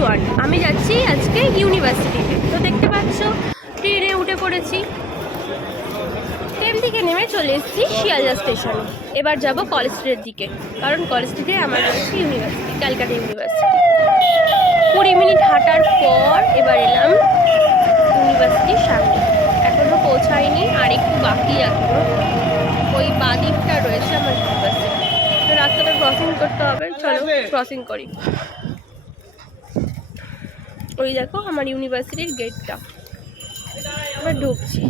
Everyone, আমি যাচ্ছি আজকে ইউনিভার্সিটিতে। তো দেখতে পাচ্ছ ট্রেনে উঠে পড়েছি। ট্রেন থেকে নেমে চলে এসেছি শিয়ালদা স্টেশনে। এবার যাব কলেজ স্ট্রিটের দিকে, কারণ কলেজ স্ট্রিটে আমার রয়েছে ইউনিভার্সিটি, ক্যালকাটা ইউনিভার্সিটি। 20 মিনিট হাঁটার পর এবার এলাম ইউনিভার্সিটির সামনে। এখনও পৌঁছায়নি, আর একটু বাকি এখনো। ওই বাদিকটা রয়েছে আমার ইউনিভার্সিটি। তো রাস্তাটা ক্রসিং করতে হবে, চলো ক্রসিং করি। ওই দেখো আমার ইউনিভার্সিটির গেটটা। এবার ঢুকছি।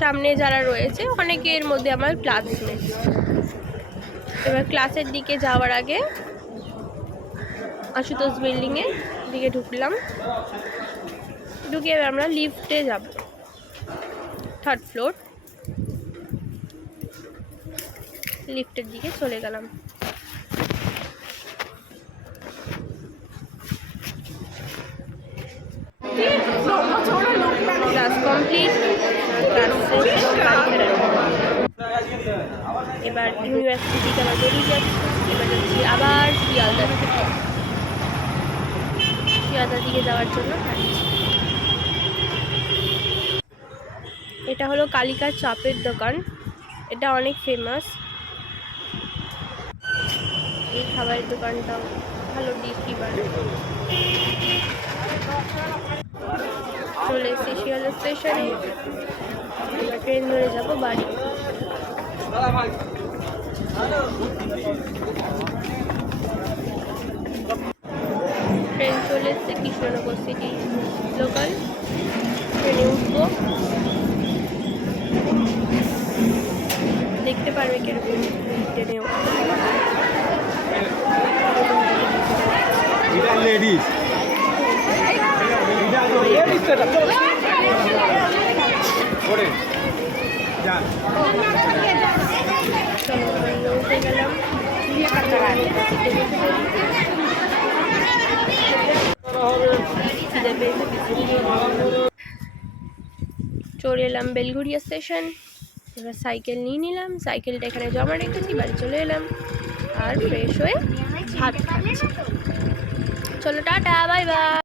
সামনে যারা রয়েছে অনেকের মধ্যে আমার ক্লাসমেট। এবার ক্লাসের দিকে যাওয়ার আগে আশুতোষ বিল্ডিংয়ের দিকে ঢুকলাম। ঢুকে এবার আমরা লিফটে যাব, 3rd ফ্লোর। লিফটের দিকে চলে গেলাম। Class complete. এবার ইউনিভার্সিটি থেকে আমরা বেরিয়ে যাচ্ছি। এবার যাচ্ছি আবার শিয়ালদা দিকে যাওয়ার জন্য হাঁটছি। এটা হলো কালিকার চাপের দোকান, এটা অনেক ফেমাস। এই খাবারের দোকানটাও ভালো বিক্রি করে। চলে এসেছি শিয়ালদা স্টেশনে। এবার ট্রেন ধরে যাব বাড়ি। ট্রেন চলে এসেছে কৃষ্ণনগর সিটি লোকাল। ট্রেনে উঠবো, দেখতে পারবে কিরকম ট্রেনে উঠে গেলাম। চলে এলাম বেলঘড়িয়া স্টেশন। এবার সাইকেল নিয়ে নিলাম, সাইকেলটা এখানে জমা রেখেছি, বাড়ি চলে এলাম আর ফ্রেশ হয়ে ভাত খাচ্ছি। চলো টাটা, বাই বাই।